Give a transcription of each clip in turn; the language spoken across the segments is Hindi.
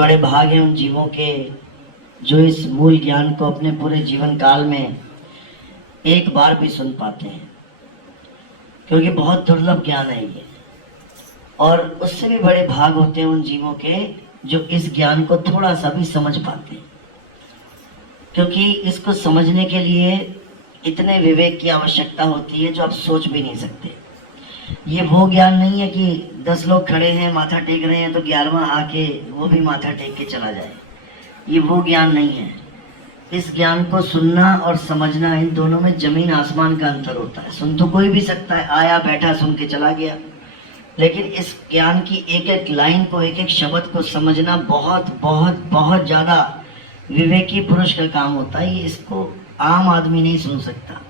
बड़े भाग हैं उन जीवों के जो इस मूल ज्ञान को अपने पूरे जीवन काल में एक बार भी सुन पाते हैं, क्योंकि बहुत दुर्लभ ज्ञान है ये। और उससे भी बड़े भाग होते हैं उन जीवों के जो इस ज्ञान को थोड़ा सा भी समझ पाते हैं, क्योंकि इसको समझने के लिए इतने विवेक की आवश्यकता होती है जो आप सोच भी नहीं सकते। ये वो ज्ञान नहीं है कि 10 लोग खड़े हैं माथा टेक रहे हैं तो 11वां आके वो भी माथा टेक के चला जाए। ये वो ज्ञान नहीं है। इस ज्ञान को सुनना और समझना, इन दोनों में जमीन आसमान का अंतर होता है। सुन तो कोई भी सकता है, आया बैठा सुन के चला गया, लेकिन इस ज्ञान की एक एक लाइन को, एक एक शब्द को समझना बहुत बहुत बहुत ज्यादा विवेकी पुरुष का काम होता है। ये इसको आम आदमी नहीं सुन सकता।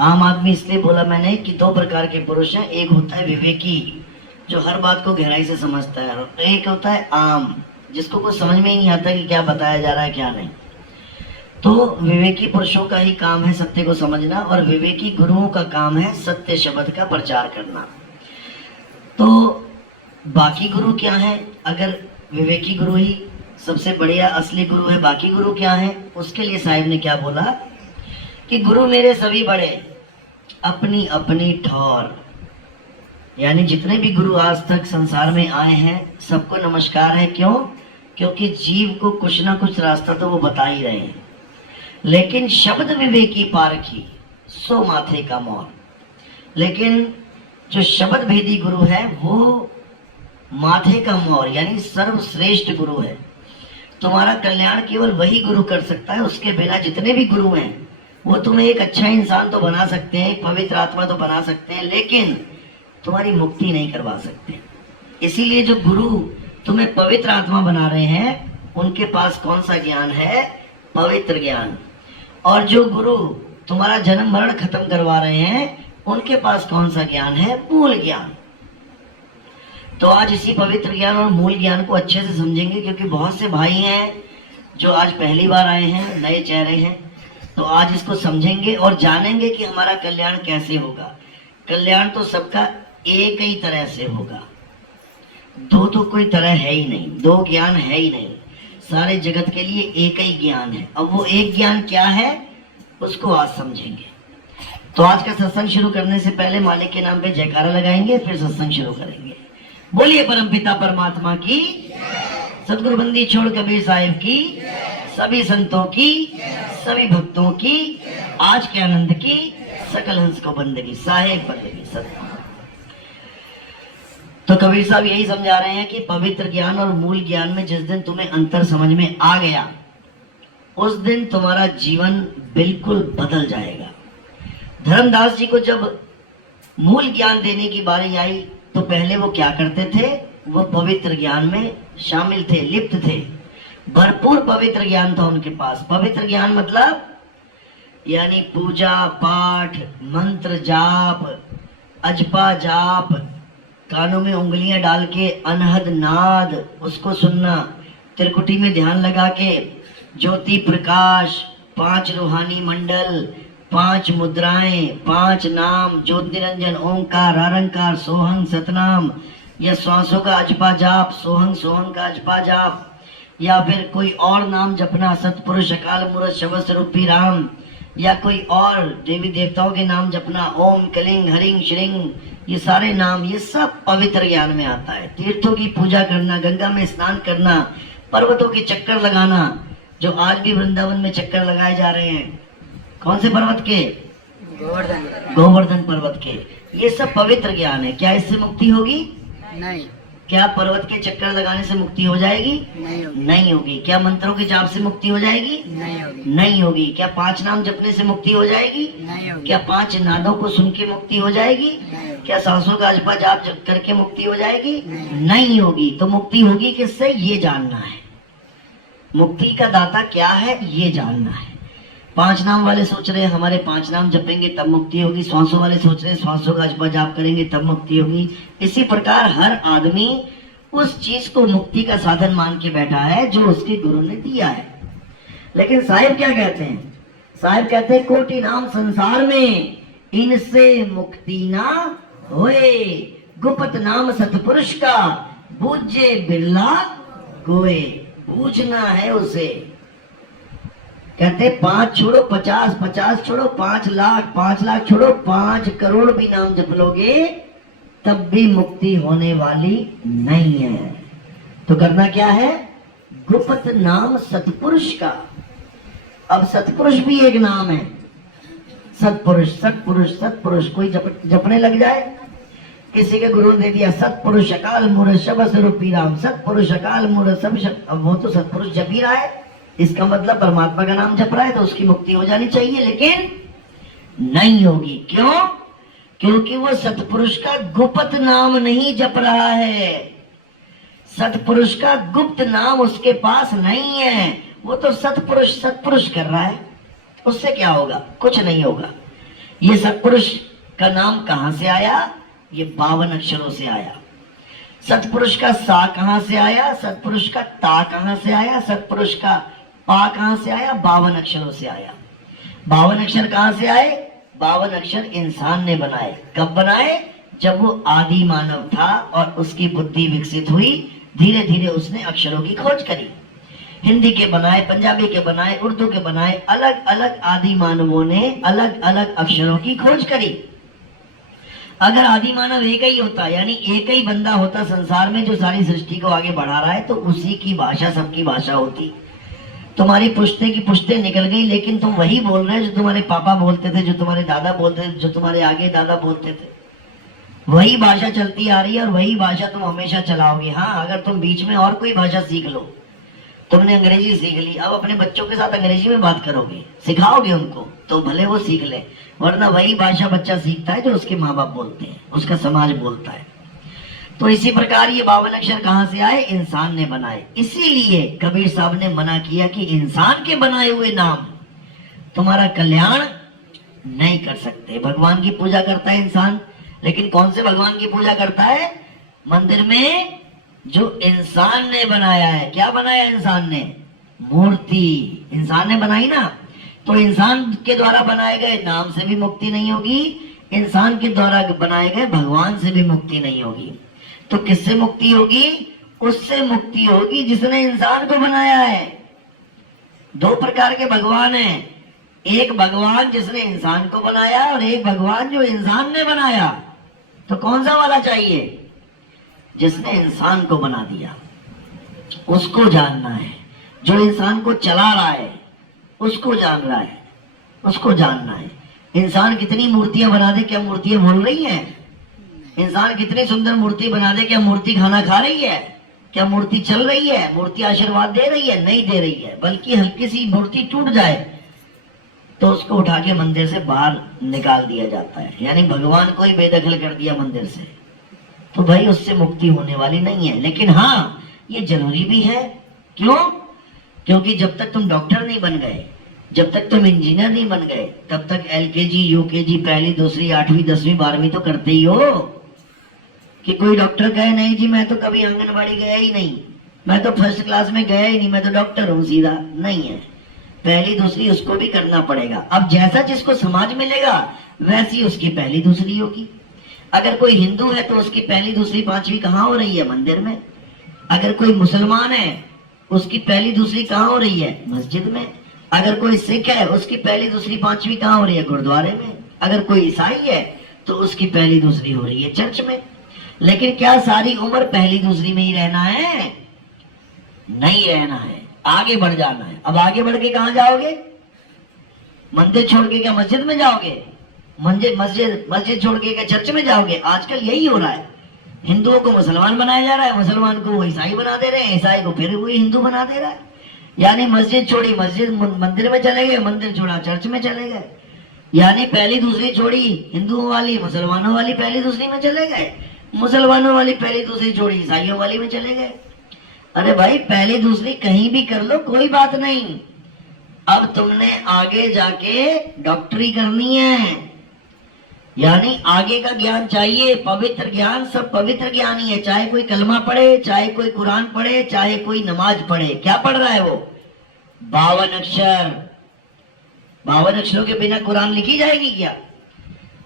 आम आदमी इसलिए बोला मैंने कि 2 प्रकार के पुरुष हैं। एक होता है विवेकी जो हर बात को गहराई से समझता है, और एक होता है आम जिसको कुछ समझ में ही नहीं आता कि क्या बताया जा रहा है क्या नहीं। तो विवेकी पुरुषों का ही काम है सत्य को समझना, और विवेकी गुरुओं का काम है सत्य शब्द का प्रचार करना। तो बाकी गुरु क्या है? अगर विवेकी गुरु ही सबसे बढ़िया असली गुरु है, बाकी गुरु क्या है? उसके लिए साहिब ने क्या बोला कि गुरु मेरे सभी बड़े, अपनी अपनी ठौर। यानी जितने भी गुरु आज तक संसार में आए हैं सबको नमस्कार है। क्यों? क्योंकि जीव को कुछ ना कुछ रास्ता तो वो बता ही रहे हैं, लेकिन शब्द विवेकी पारखी सो माथे का मोर। लेकिन जो शब्द भेदी गुरु है वो माथे का मोर यानी सर्वश्रेष्ठ गुरु है। तुम्हारा कल्याण केवल वही गुरु कर सकता है। उसके बिना जितने भी गुरु हैं वो तुम्हें एक अच्छा इंसान तो बना सकते हैं, पवित्र आत्मा तो बना सकते हैं, लेकिन तुम्हारी मुक्ति नहीं करवा सकते। इसीलिए जो गुरु तुम्हें पवित्र आत्मा बना रहे हैं उनके पास कौन सा ज्ञान है? पवित्र ज्ञान। और जो गुरु तुम्हारा जन्म मरण खत्म करवा रहे हैं उनके पास कौन सा ज्ञान है? मूल ज्ञान। तो आज इसी पवित्र ज्ञान और मूल ज्ञान को अच्छे से समझेंगे, क्योंकि बहुत से भाई हैं जो आज पहली बार आए हैं, नए चेहरे हैं। तो आज इसको समझेंगे और जानेंगे कि हमारा कल्याण कैसे होगा। कल्याण तो सबका एक ही तरह से होगा, 2 तो कोई तरह है ही नहीं, 2 ज्ञान है ही नहीं। सारे जगत के लिए एक ही ज्ञान है। अब वो एक ज्ञान क्या है उसको आज समझेंगे। तो आज का सत्संग शुरू करने से पहले मालिक के नाम पे जयकारा लगाएंगे, फिर सत्संग शुरू करेंगे। बोलिए परमपिता परमात्मा की, सदगुरु बंदी छोड़ कबीर साहिब की, सभी संतों की, सभी भक्तों की, आज के आनंद की, सकल हंस को बंदगी, साहेब बंदगी सत्य। तो कबीर साहब यही समझा रहे हैं कि पवित्र ज्ञान और मूल ज्ञान में जिस दिन तुम्हें अंतर समझ में आ गया उस दिन तुम्हारा जीवन बिल्कुल बदल जाएगा। धर्मदास जी को जब मूल ज्ञान देने की बारी आई तो पहले वो क्या करते थे? वो पवित्र ज्ञान में शामिल थे, लिप्त थे। भरपूर पवित्र ज्ञान था उनके पास। पवित्र ज्ञान मतलब यानी पूजा पाठ, मंत्र जाप, अजपा जाप, कानों में उंगलियां डाल के अनहद नाद उसको सुनना, त्रिकुटी में ध्यान लगा के ज्योति प्रकाश, 5 रूहानी मंडल, 5 मुद्राएं, 5 नाम, ज्योति निरंजन, ओंकार, आरंकार, सोहंग, सतनाम, या श्वासों का अजपा जाप, सोहंग सोहंग का अजपा जाप, या फिर कोई और नाम जपना, सतपुरुष अकाल मूरत शब्द स्वरूपी राम, या कोई और देवी देवताओं के नाम जपना, ओम कलिंग हरिंग श्रिंग, ये सारे नाम, ये सब पवित्र ज्ञान में आता है। तीर्थों की पूजा करना, गंगा में स्नान करना, पर्वतों के चक्कर लगाना, जो आज भी वृंदावन में चक्कर लगाए जा रहे हैं, कौन से पर्वत के? गोवर्धन पर्वत के। ये सब पवित्र ज्ञान है। क्या इससे मुक्ति होगी? नहीं। क्या पर्वत के चक्कर लगाने से मुक्ति हो जाएगी? नहीं होगी। क्या मंत्रों के जाप से मुक्ति हो जाएगी? नहीं होगी। क्या 5 नाम जपने से मुक्ति हो जाएगी? नहीं होगी। क्या 5 नादों को सुन के मुक्ति हो जाएगी? क्या सांसों का अजपा जाप करके मुक्ति हो जाएगी? नहीं होगी। तो मुक्ति होगी किससे? ये जानना है। मुक्ति का दाता क्या है ये जानना है। 5 नाम वाले सोच रहे हैं हमारे 5 नाम जपेंगे तब मुक्ति होगी, श्वासों वाले सोच रहे हैं श्वासों का अजपा जाप करेंगे तब मुक्ति होगी। इसी प्रकार हर आदमी उस चीज को मुक्ति का साधन मान के बैठा है जो उसके गुरु ने दिया है। लेकिन साहिब क्या कहते हैं? साहिब कहते हैं कोटि नाम संसार में इनसे मुक्ति ना होए, गुप्त नाम सतपुरुष का बूझे बिरला गोए, पूछना है उसे। कहते 5 छोड़ो 50, 50 छोड़ो 5 लाख, 5 लाख छोड़ो 5 करोड़ भी नाम जप लोगे तब भी मुक्ति होने वाली नहीं है। तो करना क्या है? गुप्त नाम सतपुरुष का। अब सतपुरुष भी एक नाम है। सतपुरुष सतपुरुष सतपुरुष। कोई जपने लग जाए, किसी के गुरु ने दे दिया सतपुरुष अकाल मूर्त शब स्वरूपी राम, सतपुरुष अकाल मूर्त सब शब्द, अब वो तो सतपुरुष जप ही रहा है, इसका मतलब परमात्मा का नाम जप रहा है, तो उसकी मुक्ति हो जानी चाहिए, लेकिन नहीं होगी। क्यों? क्योंकि वो सतपुरुष का गुप्त नाम नहीं जप रहा है। सतपुरुष का गुप्त नाम उसके पास नहीं है। वो तो सतपुरुष सतपुरुष कर रहा है, उससे क्या होगा? कुछ नहीं होगा। ये सतपुरुष का नाम कहां से आया? ये 52 अक्षरों से आया। सतपुरुष का सा कहां से आया? सतपुरुष का ता कहां से आया? सतपुरुष का पा कहां से आया? 52 अक्षरों से आया। 52 अक्षर कहां से आए? 52 अक्षर इंसान ने बनाए। कब बनाए? जब वो आदि मानव था और उसकी बुद्धि विकसित हुई, धीरे धीरे उसने अक्षरों की खोज करी। हिंदी के बनाए, पंजाबी के बनाए, उर्दू के बनाए, अलग अलग आदि मानवों ने अलग अलग अक्षरों की खोज करी। अगर आदि मानव एक ही होता, यानी एक ही बंदा होता संसार में जो सारी सृष्टि को आगे बढ़ा रहा है, तो उसी की भाषा सबकी भाषा होती। तुम्हारी पुश्ते की पुश्ते निकल गई, लेकिन तुम वही बोल रहे हो जो तुम्हारे पापा बोलते थे, जो तुम्हारे दादा बोलते थे, जो तुम्हारे आगे दादा बोलते थे। वही भाषा चलती आ रही है और वही भाषा तुम हमेशा चलाओगे। हाँ, अगर तुम बीच में और कोई भाषा सीख लो, तुमने अंग्रेजी सीख ली, अब अपने बच्चों के साथ अंग्रेजी में बात करोगे, सिखाओगे उनको, तो भले वो सीख ले, वरना वही भाषा बच्चा सीखता है जो उसके माँ बाप बोलते हैं, उसका समाज बोलता है। तो इसी प्रकार ये 52 अक्षर कहां से आए? इंसान ने बनाए। इसीलिए कबीर साहब ने मना किया कि इंसान के बनाए हुए नाम तुम्हारा कल्याण नहीं कर सकते। भगवान की पूजा करता है इंसान, लेकिन कौन से भगवान की पूजा करता है? मंदिर में जो इंसान ने बनाया है। क्या बनाया इंसान ने? मूर्ति इंसान ने बनाई ना। तो इंसान के द्वारा बनाए गए नाम से भी मुक्ति नहीं होगी, इंसान के द्वारा बनाए गए भगवान से भी मुक्ति नहीं होगी। तो किससे मुक्ति होगी? उससे मुक्ति होगी जिसने इंसान को बनाया है। 2 प्रकार के भगवान हैं, एक भगवान जिसने इंसान को बनाया और एक भगवान जो इंसान ने बनाया। तो कौन सा वाला चाहिए? जिसने इंसान को बना दिया, उसको जानना है। जो इंसान को चला रहा है उसको जान रहा है, उसको जानना है। इंसान कितनी मूर्तियां बना दे, क्या मूर्तियां बोल रही हैं? इंसान कितनी सुंदर मूर्ति बना दे, क्या मूर्ति खाना खा रही है? क्या मूर्ति चल रही है? मूर्ति आशीर्वाद दे रही है? नहीं दे रही है। बल्कि हल्की सी मूर्ति टूट जाए तो उसको उठा के मंदिर से बाहर निकाल दिया जाता है, यानी भगवान को ही बेदखल कर दिया मंदिर से। तो भाई उससे मुक्ति होने वाली नहीं है। लेकिन हाँ, ये जरूरी भी है। क्यों? क्योंकि जब तक तुम डॉक्टर नहीं बन गए, जब तक तुम इंजीनियर नहीं बन गए, तब तक LKG UKG पहली दूसरी 8वीं 10वीं 12वीं तो करते ही हो। कि कोई डॉक्टर कहे नहीं जी मैं तो कभी आंगनबाड़ी गया ही नहीं, मैं तो फर्स्ट क्लास में गया ही नहीं, मैं तो डॉक्टर हूँ सीधा, नहीं है। पहली दूसरी उसको भी करना पड़ेगा। अब जैसा जिसको समाज मिलेगा वैसी उसकी पहली दूसरी होगी। अगर कोई हिंदू है तो उसकी पहली दूसरी 5वीं कहाँ हो रही है? मंदिर में। अगर कोई मुसलमान है उसकी पहली दूसरी कहाँ हो रही है? मस्जिद में। अगर कोई सिख है उसकी पहली दूसरी 5वीं कहाँ हो रही है? गुरुद्वारे में। अगर कोई ईसाई है तो उसकी पहली दूसरी हो रही है चर्च में। लेकिन क्या सारी उम्र पहली दूसरी में ही रहना है? नहीं रहना है, आगे बढ़ जाना है। अब आगे बढ़ के कहाँ जाओगे? मंदिर छोड़ के क्या मस्जिद में जाओगे? मस्जिद छोड़ के क्या चर्च में जाओगे? आजकल यही हो रहा है। हिंदुओं को मुसलमान बनाया जा रहा है, मुसलमान को वो ईसाई बना दे रहे हैं, ईसाई को फिर वही हिंदू बना दे रहा है। यानी मस्जिद छोड़ी मंदिर में चले गए, मंदिर छोड़ा चर्च में चले गए। यानी पहली दूसरी छोड़ी हिंदुओं वाली मुसलमानों वाली पहली दूसरी में चले गए, मुसलमानों वाली पहली दूसरी छोड़ी ईसाइयों वाली में चले गए। अरे भाई पहली दूसरी कहीं भी कर लो, कोई बात नहीं। अब तुमने आगे जाके डॉक्टरी करनी है, यानी आगे का ज्ञान चाहिए, पवित्र ज्ञान। सब पवित्र ज्ञान ही है, चाहे कोई कलमा पढ़े, चाहे कोई कुरान पढ़े, चाहे कोई नमाज पढ़े। क्या पढ़ रहा है वो? 52 अक्षर। 52 अक्षरों के बिना कुरान लिखी जाएगी क्या?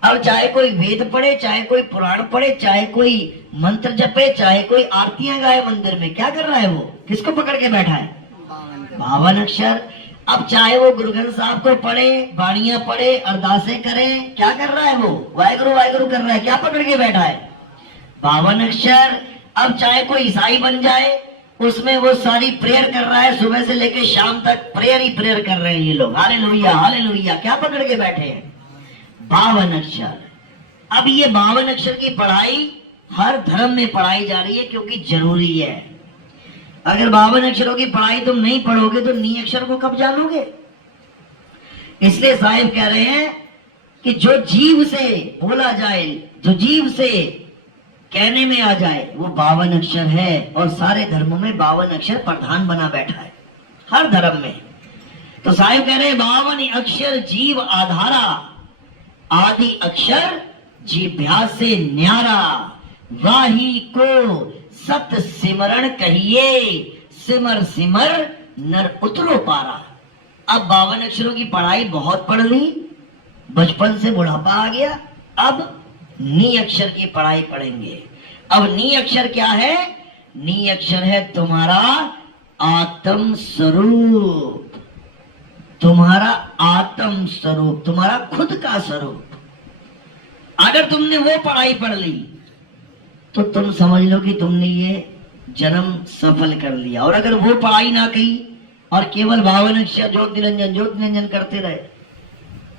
अब चाहे कोई वेद पढ़े, चाहे कोई पुराण पढ़े, चाहे कोई मंत्र जपे, चाहे कोई आरतियां गाए मंदिर में, क्या कर रहा है वो? किसको पकड़ के बैठा है? 52 अक्षर। अब चाहे वो गुरु ग्रंथ साहब को पढ़े, बाणियां पढ़े, अरदासें करे, क्या कर रहा है वो? वाहेगुरु वाहेगुरु कर रहा है। क्या पकड़ के बैठा है? 52 अक्षर। अब चाहे कोई ईसाई बन जाए, उसमें वो सारी प्रेयर कर रहा है, सुबह से लेकर शाम तक प्रेयर ही प्रेयर कर रहे हैं ये लोग। Hallelujah hallelujah. क्या पकड़ के बैठे हैं? 52 अक्षर। अब ये 52 अक्षर की पढ़ाई हर धर्म में पढ़ाई जा रही है, क्योंकि जरूरी है। अगर 52 अक्षरों की पढ़ाई तुम नहीं पढ़ोगे तो नी अक्षर को कब जानोगे? इसलिए साहिब कह रहे हैं कि जो जीव से बोला जाए, जो जीव से कहने में आ जाए, वो 52 अक्षर है। और सारे धर्मों में 52 अक्षर प्रधान बना बैठा है, हर धर्म में। तो साहिब कह रहे हैं 52 अक्षर जीव आधारा, आदि अक्षर जीभ्या से न्यारा, वाही को सत सिमरण कहिए, सिमर सिमर नर उतरो पारा। अब 52 अक्षरों की पढ़ाई बहुत पढ़ ली, बचपन से बुढ़ापा आ गया, अब नी अक्षर की पढ़ाई पढ़ेंगे। अब नी अक्षर क्या है? नी अक्षर है तुम्हारा आत्म स्वरूप, तुम्हारा आत्म स्वरूप, तुम्हारा खुद का स्वरूप। अगर तुमने वो पढ़ाई पढ़ ली तो तुम समझ लो कि तुमने ये जन्म सफल कर लिया। और अगर वो पढ़ाई ना की और केवल 52 अक्षर ज्योति निरंजन करते रहे,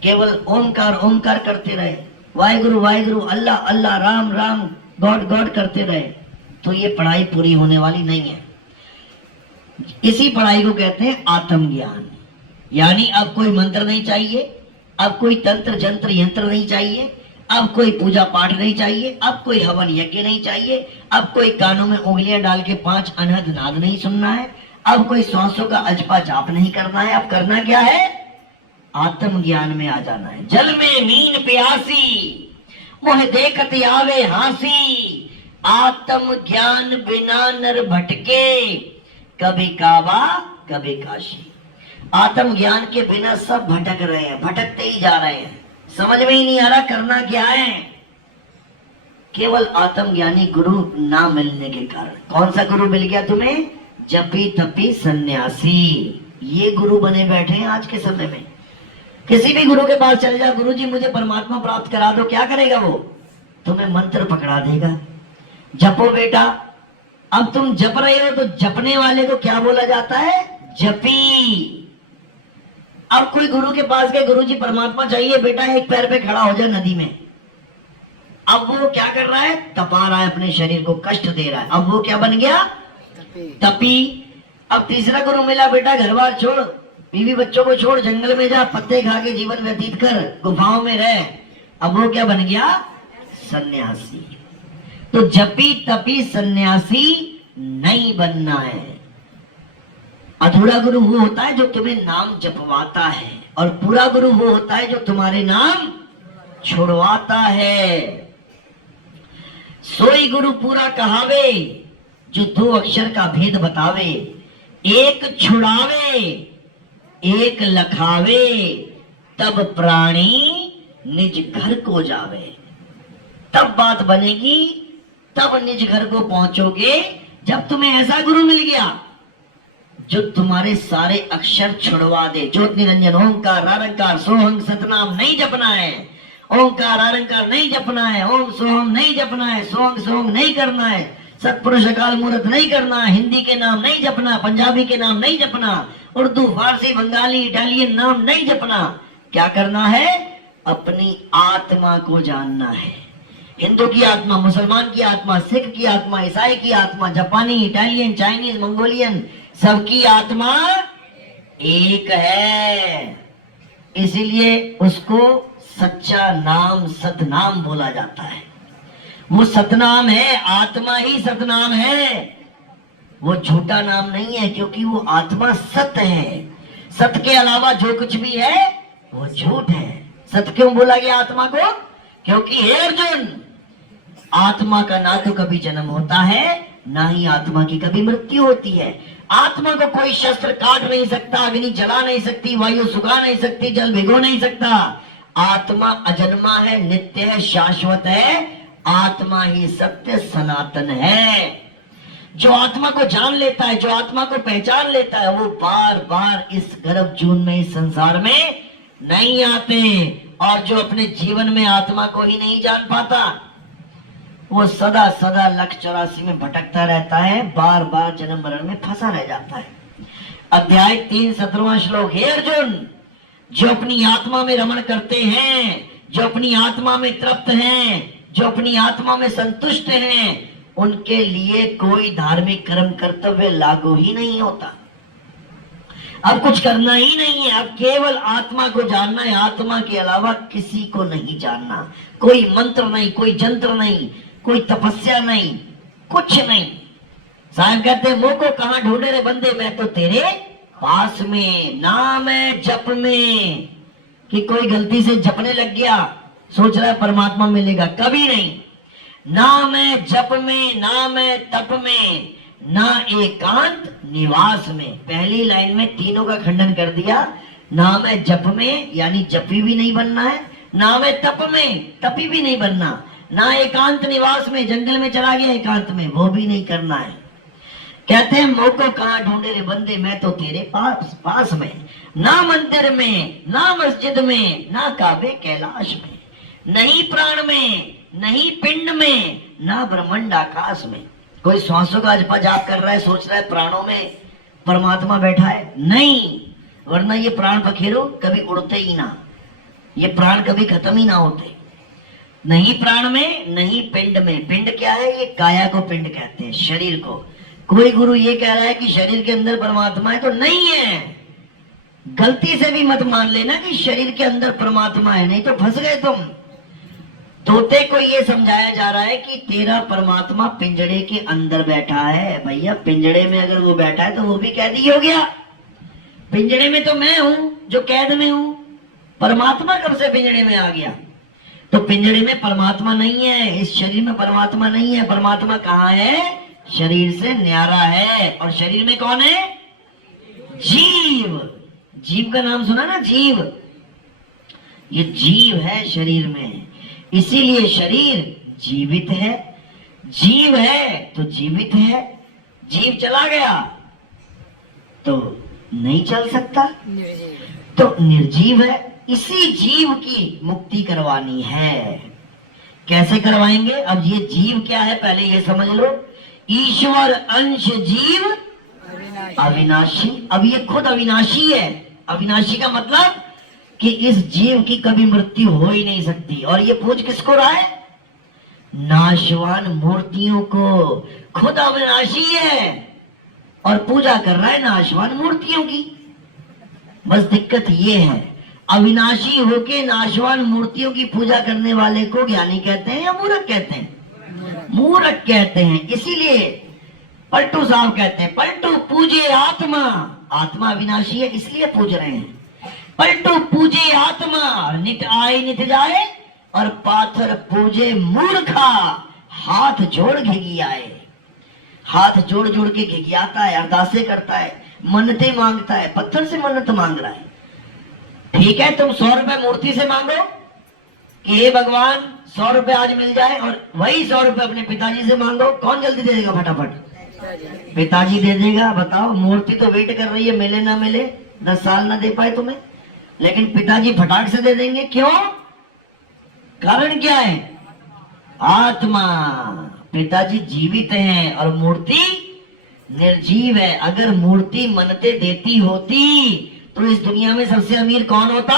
केवल ओमकार ओमकार करते रहे, वाहेगुरु वाहेगुरु, अल्लाह अल्लाह, राम राम, गॉड गॉड करते रहे, तो ये पढ़ाई पूरी होने वाली नहीं है। इसी पढ़ाई को कहते हैं आत्मज्ञान। यानी अब कोई मंत्र नहीं चाहिए, अब कोई तंत्र जंत्र यंत्र नहीं चाहिए, अब कोई पूजा पाठ नहीं चाहिए, अब कोई हवन यज्ञ नहीं चाहिए, अब कोई कानों में उंगलियां डाल के 5 अनहद नाद नहीं सुनना है, अब कोई श्वासों का अजपा जाप नहीं करना है। अब करना क्या है? आत्मज्ञान में आ जाना है। जल में मीन प्यासी, मोह देखत आवे हासी, आत्म ज्ञान बिना नर भटके, कभी काबा कभी काशी। आत्म ज्ञान के बिना सब भटक रहे हैं, भटकते ही जा रहे हैं, समझ में ही नहीं आ रहा करना क्या है। केवल आत्मज्ञानी गुरु ना मिलने के कारण। कौन सा गुरु मिल गया तुम्हें? जपी तपी सन्यासी, ये गुरु बने बैठे हैं आज के समय में। किसी भी गुरु के पास चले जाओ, गुरु जी मुझे परमात्मा प्राप्त करा दो, क्या करेगा वो? तुम्हें मंत्र पकड़ा देगा, जपो बेटा। अब तुम जप रहे हो तो जपने वाले को क्या बोला जाता है? जपी। अब कोई गुरु के पास गए, गुरु जी परमात्मा चाहिए बेटा, एक पैर पे खड़ा हो जाए नदी में। अब वो क्या कर रहा है? तपा रहा है, अपने शरीर को कष्ट दे रहा है। अब वो क्या बन गया? तपी। अब तीसरा गुरु मिला, बेटा घर बार छोड़, बीवी बच्चों को छोड़, जंगल में जा, पत्ते खा के जीवन व्यतीत कर, गुफाओं में रह। अब वो क्या बन गया? सन्यासी। तो जपी तपी सन्यासी नहीं बनना है। अधूरा गुरु वो होता है जो तुम्हें नाम जपवाता है, और पूरा गुरु वो होता है जो तुम्हारे नाम छुड़वाता है। सोई गुरु पूरा कहावे, जो 2 अक्षर का भेद बतावे, एक छुड़ावे एक लखावे, तब प्राणी निज घर को जावे। तब बात बनेगी, तब निज घर को पहुंचोगे, जब तुम्हें ऐसा गुरु मिल गया जो तुम्हारे सारे अक्षर छुड़वा दे। ज्योत निरंजन ओंकार आरंकार सोहम सतनाम नहीं जपना है, ओंकार आरंकार नहीं जपना है, ओम सोहम नहीं जपना है, सोहम सोहम नहीं करना है, सतपुरुष अकाल मूर्त नहीं करना, हिंदी के नाम नहीं जपना, पंजाबी के नाम नहीं जपना, उर्दू फारसी बंगाली इटालियन नाम नहीं जपना। क्या करना है? अपनी आत्मा को जानना है। हिंदू की आत्मा, मुसलमान की आत्मा, सिख की आत्मा, ईसाई की आत्मा, जापानी, इटालियन, चाइनीज, मंगोलियन, सबकी आत्मा एक है। इसीलिए उसको सच्चा नाम सतनाम बोला जाता है। वो सतनाम है, आत्मा ही सतनाम है, वो झूठा नाम नहीं है, क्योंकि वो आत्मा सत्य है। सत्य के अलावा जो कुछ भी है वो झूठ है। सत्य क्यों बोला गया आत्मा को? क्योंकि हे अर्जुन, आत्मा का ना तो कभी जन्म होता है, ना ही आत्मा की कभी मृत्यु होती है। आत्मा को कोई शस्त्र काट नहीं सकता, अग्नि जला नहीं सकती, वायु सुखा नहीं सकती, जल भिगो नहीं सकता। आत्मा अजन्मा है, नित्य है, शाश्वत है, आत्मा ही सत्य सनातन है। जो आत्मा को जान लेता है, जो आत्मा को पहचान लेता है, वो बार बार इस गर्भ जून में, इस संसार में नहीं आते। और जो अपने जीवन में आत्मा को ही नहीं जान पाता, वो सदा सदा लक्ष्य 84 में भटकता रहता है, बार बार जन्म मरण में फंसा रह जाता है। अध्याय 3 17वां श्लोक। हे अर्जुन, जो अपनी आत्मा में रमण करते हैं, जो अपनी आत्मा में तृप्त हैं, जो अपनी आत्मा में संतुष्ट हैं, उनके लिए कोई धार्मिक कर्म कर्तव्य लागू ही नहीं होता। अब कुछ करना ही नहीं है, अब केवल आत्मा को जानना है, आत्मा के अलावा किसी को नहीं जानना। कोई मंत्र नहीं, कोई जंत्र नहीं, कोई तपस्या नहीं, कुछ नहीं। साहब कहते हैं, मुंह को कहां ढूंढे रे बंदे, मैं तो तेरे पास में, नाम है जप में। कि कोई गलती से जपने लग गया, सोच रहा है परमात्मा मिलेगा, कभी नहीं। नाम है जप में, नाम है तप में, ना एकांत निवास में। पहली लाइन में तीनों का खंडन कर दिया। नाम है जप में, यानी जपी भी नहीं बनना है। नाम है तप में, तपी भी नहीं बनना। ना एकांत निवास में, जंगल में चला गया एकांत में, वो भी नहीं करना है। कहते हैं, मुंह को कहां ढूंढे रे बंदे, मैं तो तेरे पास में। ना मंदिर में, ना मस्जिद में, ना काबे कैलाश में, नहीं प्राण में, नहीं पिंड में, ना ब्रह्मांड आकाश में। कोई श्वासों का जपा जाप कर रहा है, सोच रहा है प्राणों में परमात्मा बैठा है, नहीं। वरना ये प्राण पखेरु कभी उड़ते ही ना, ये प्राण कभी खत्म ही ना होते। नहीं प्राण में, नहीं पिंड में। पिंड क्या है? ये काया को पिंड कहते हैं, शरीर को। कोई गुरु ये कह रहा है कि शरीर के अंदर परमात्मा है, तो नहीं है। गलती से भी मत मान लेना कि शरीर के अंदर परमात्मा है, नहीं तो फंस गए तुम। तोते को ये समझाया जा रहा है कि तेरा परमात्मा पिंजड़े के अंदर बैठा है। भैया, पिंजड़े में अगर वो बैठा है तो वो भी कैदी हो गया। पिंजड़े में तो मैं हूं जो कैद में हूं, परमात्मा कब से पिंजड़े में आ गया? तो पिंजड़े में परमात्मा नहीं है, इस शरीर में परमात्मा नहीं है। परमात्मा कहाँ है? शरीर से न्यारा है। और शरीर में कौन है? जीव। जीव का नाम सुना ना? जीव, ये जीव है शरीर में, इसीलिए शरीर जीवित है। जीव है तो जीवित है। जीव चला गया तो नहीं चल सकता, तो निर्जीव है। इसी जीव की मुक्ति करवानी है। कैसे करवाएंगे? अब ये जीव क्या है पहले ये समझ लो। ईश्वर अंश जीव अविनाशी। अब ये खुद अविनाशी है। अविनाशी का मतलब कि इस जीव की कभी मृत्यु हो ही नहीं सकती। और ये पूज किसको रहा है? नाशवान मूर्तियों को। खुद अविनाशी है और पूजा कर रहा है नाशवान मूर्तियों की। बस दिक्कत ये है, अविनाशी होके नाशवान मूर्तियों की पूजा करने वाले को ज्ञानी कहते हैं या मूर्ख कहते हैं? मूर्ख कहते हैं। इसीलिए पलटू साहब कहते हैं, पलटू पूजे आत्मा। आत्मा अविनाशी है इसलिए पूज रहे हैं। पलटू पूजे आत्मा, नित आए नित जाए, और पाथर पूजे मूर्खा, हाथ जोड़ घिघियाए। हाथ जोड़ जोड़ के घिघियाता है, अरदासे करता है, मन्नतें मांगता है। पत्थर से मन्नत मांग रहा है। ठीक है, तुम 100 रुपए मूर्ति से मांगो कि हे भगवान 100 रुपए आज मिल जाए, और वही 100 रुपए अपने पिताजी से मांगो। कौन जल्दी दे देगा? फटाफट पिताजी दे देगा। बताओ, मूर्ति तो वेट कर रही है, मिले ना मिले, 10 साल ना दे पाए तुम्हें, लेकिन पिताजी फटाक से दे देंगे। क्यों? कारण क्या है? आत्मा। पिताजी जीवित हैं और मूर्ति निर्जीव है। अगर मूर्ति मन्नतें देती होती तो इस दुनिया में सबसे अमीर कौन होता?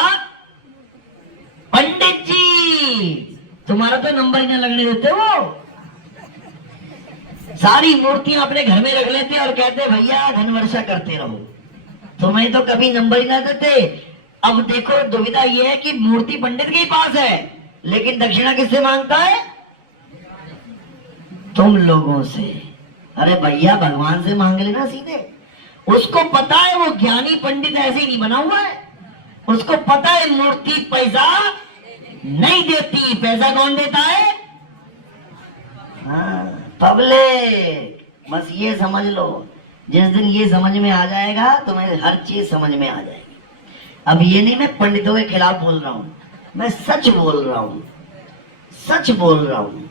पंडित जी। तुम्हारा तो नंबर ही ना लगने देते। वो सारी मूर्तियां अपने घर में रख लेते और कहते भैया धन वर्षा करते रहो, तुम्हें तो कभी नंबर ही ना देते। अब देखो, दुविधा यह है कि मूर्ति पंडित के पास है, लेकिन दक्षिणा किससे मांगता है? तुम लोगों से। अरे भैया, भगवान से मांग लेना सीधे। उसको पता है वो ज्ञानी पंडित ऐसे ही नहीं बना हुआ है। उसको पता है मूर्ति पैसा नहीं देती। पैसा कौन देता है? हाँ, पब्लिक। बस ये समझ लो, जिस दिन ये समझ में आ जाएगा तुम्हें हर चीज समझ में आ जाएगी। अब ये नहीं मैं पंडितों के खिलाफ बोल रहा हूं, मैं सच बोल रहा हूं, सच बोल रहा हूं।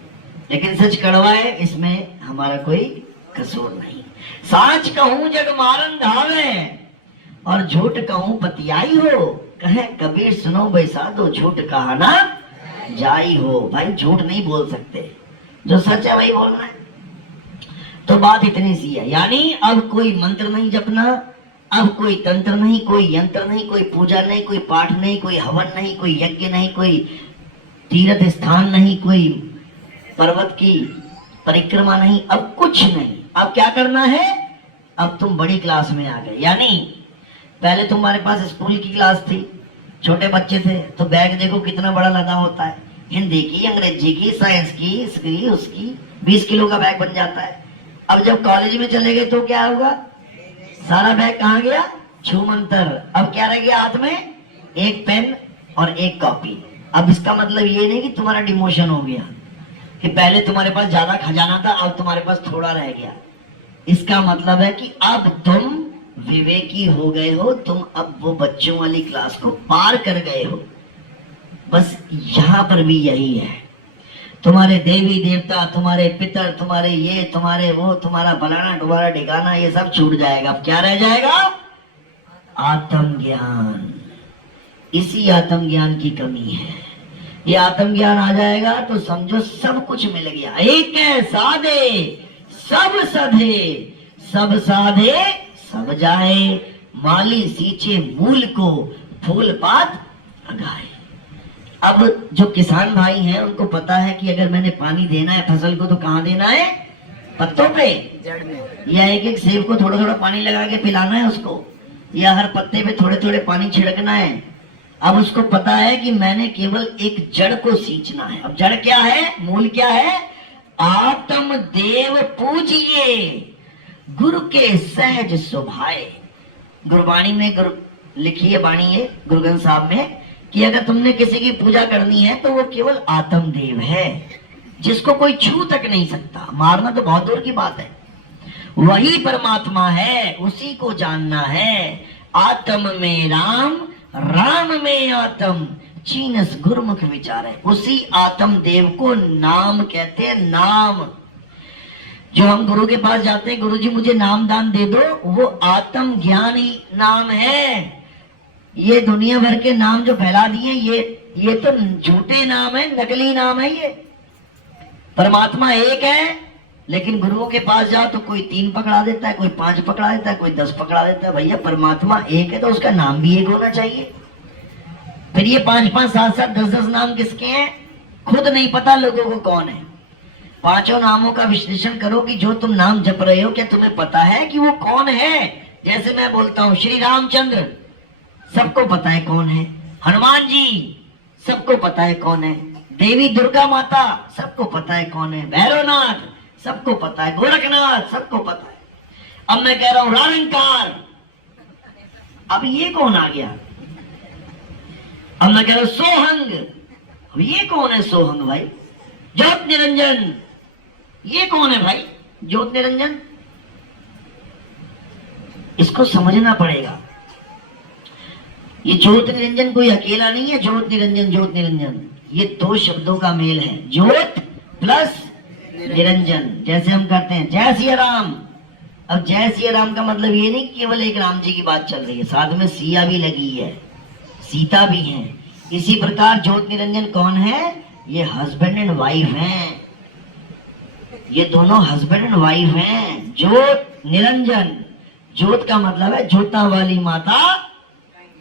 लेकिन सच कड़वा है, इसमें हमारा कोई कसूर नहीं। साच कहूं जग मारन धावे और झूठ कहूं पतियाई हो, कहे कबीर सुनो बैसा दो झूठ कहा ना जाई हो। भाई झूठ नहीं बोल सकते, जो सच है वही बोलना है। तो बात इतनी सी है, यानी अब कोई मंत्र नहीं जपना, अब कोई तंत्र नहीं, कोई यंत्र नहीं, कोई पूजा नहीं, कोई पाठ नहीं, कोई हवन नहीं, कोई यज्ञ नहीं, कोई तीर्थ स्थान नहीं, कोई पर्वत की परिक्रमा नहीं, अब कुछ नहीं। अब क्या करना है, अब तुम बड़ी क्लास में आ गए। यानी पहले तुम्हारे पास स्कूल की क्लास थी, छोटे बच्चे थे, तो बैग देखो कितना बड़ा लदा होता है, हिंदी की, अंग्रेजी की, साइंस की, इसकी उसकी, 20 किलो का बैग बन जाता है। अब जब कॉलेज में चले गए तो क्या होगा, सारा बैग कहाँ गया, छूमंतर। अब क्या रह गया हाथ में, एक पेन और एक कॉपी। अब इसका मतलब ये नहीं कि तुम्हारा डिमोशन हो गया, कि पहले तुम्हारे पास ज्यादा खजाना था अब तुम्हारे पास थोड़ा रह गया। इसका मतलब है कि अब तुम विवेकी हो गए हो, तुम अब वो बच्चों वाली क्लास को पार कर गए हो। बस यहाँ पर भी यही है, तुम्हारे देवी देवता, तुम्हारे पितर, तुम्हारे ये, तुम्हारे वो, तुम्हारा फलाना तुम्हारा ठिकाना, ये सब छूट जाएगा। अब क्या रह जाएगा, आत्मज्ञान। इसी आत्मज्ञान की कमी है। ये आत्मज्ञान आ जाएगा तो समझो सब कुछ मिल गया। एक है साधे सब सधे, सब साधे सब जाए, माली सींचे मूल को, फूल पात लगाए। अब जो किसान भाई हैं उनको पता है कि अगर मैंने पानी देना है फसल को तो कहाँ देना है, पत्तों पे, जड़ में, या एक एक सेब को थोड़ा थोड़ा पानी लगा के पिलाना है उसको, या हर पत्ते पे थोड़े थोड़े पानी छिड़कना है। अब उसको पता है कि मैंने केवल एक जड़ को सींचना है। अब जड़ क्या है, मूल क्या है, आत्म देव पूजिए गुरु के सहज सुभाए। गुरबाणी में लिखी है बाणी है गुरु ग्रंथ साहब में कि अगर तुमने किसी की पूजा करनी है तो वो केवल आत्मदेव है, जिसको कोई छू तक नहीं सकता, मारना तो बहुत दूर की बात है। वही परमात्मा है, उसी को जानना है। आत्म में राम, राम में आत्म, चीनस गुरुमुख विचार है। उसी आत्म देव को नाम कहते हैं। नाम जो हम गुरु के पास जाते हैं, गुरु जी मुझे नाम दान दे दो, वो आत्म ज्ञान ही नाम है। ये दुनिया भर के नाम जो फैला दिए ये तो झूठे नाम है, नकली नाम है। ये परमात्मा एक है, लेकिन गुरुओं के पास जाओ तो कोई 3 पकड़ा देता है, कोई 5 पकड़ा देता है, कोई 10 पकड़ा देता है। भैया परमात्मा एक है तो उसका नाम भी एक होना चाहिए। फिर ये 5-5, 7-7, 10-10 नाम किसके हैं, खुद नहीं पता लोगों को कौन है। पांचों नामों का विश्लेषण करो कि जो तुम नाम जप रहे हो क्या तुम्हें पता है कि वो कौन है। जैसे मैं बोलता हूँ श्री रामचंद्र, सबको पता है कौन है। हनुमान जी, सबको पता है कौन है। देवी दुर्गा माता, सबको पता है कौन है। भैरवनाथ, सबको पता है। गोरखनाथ, सबको पता है। अब मैं कह रहा हूं रारंकार, अब ये कौन आ गया। अब मैं कह रहा हूं सोहंग, अब ये कौन है सोहंग भाई। ज्योत निरंजन, ये कौन है भाई ज्योत निरंजन। इसको समझना पड़ेगा। ये ज्योत निरंजन कोई अकेला नहीं है। ज्योत निरंजन, ज्योत निरंजन, ये 2 शब्दों का मेल है, ज्योत प्लस निरंजन। जैसे हम कहते हैं जय सिया राम। अब जय सिया राम का मतलब ये नहीं केवल एक राम जी की बात चल रही है, साथ में सिया भी लगी है, सीता भी है। इसी प्रकार ज्योत निरंजन कौन है, ये हस्बैंड एंड वाइफ हैं। ये दोनों हस्बैंड एंड वाइफ हैं। ज्योत निरंजन, ज्योत का मतलब है ज्योता वाली माता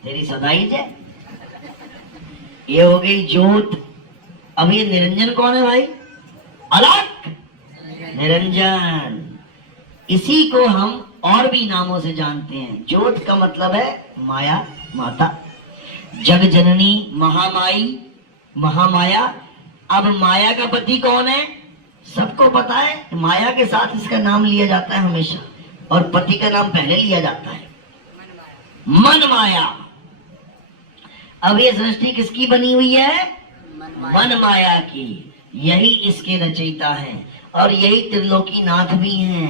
तेरी सदाई जय। ये हो गई ज्योत। अब ये निरंजन कौन है भाई, अलग निरंजन। इसी को हम और भी नामों से जानते हैं। ज्योत का मतलब है माया, माता, जग जननी, महामाई, महामाया। अब माया का पति कौन है, सबको पता है। माया के साथ इसका नाम लिया जाता है हमेशा, और पति का नाम पहले लिया जाता है, मन माया। अब ये सृष्टि किसकी बनी हुई है, मन माया की। यही इसके रचयिता हैं और यही त्रिलोकी नाथ भी हैं।